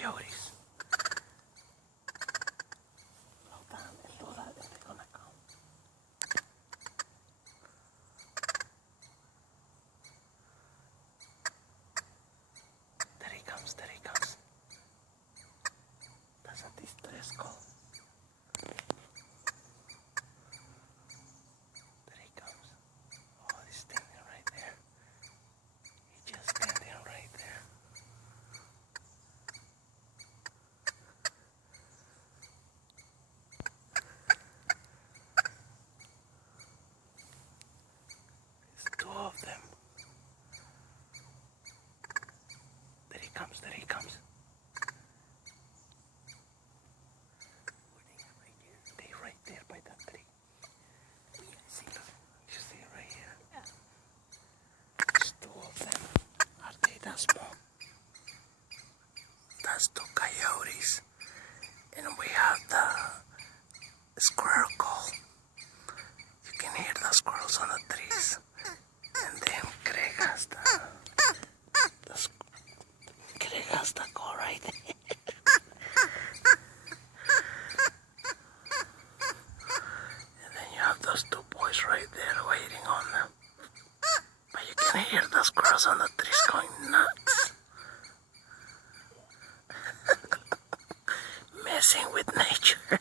coyotes. Hold on, they're gonna come. There he comes, there he comes. That's a distress call. There he comes. Oh, he's standing right there. He's just standing right there. There's two of them. There he comes, there he comes. They're right there by that tree. You see right here? Yeah. There's two of them. Are they that small? That's two coyotes. And we have the squirrel call. You can hear the squirrels on the trees. And then Greg has the call right there. And then you have those two boys right there waiting on them. But you can hear the squirrels on the trees going nuts. Messing with nature.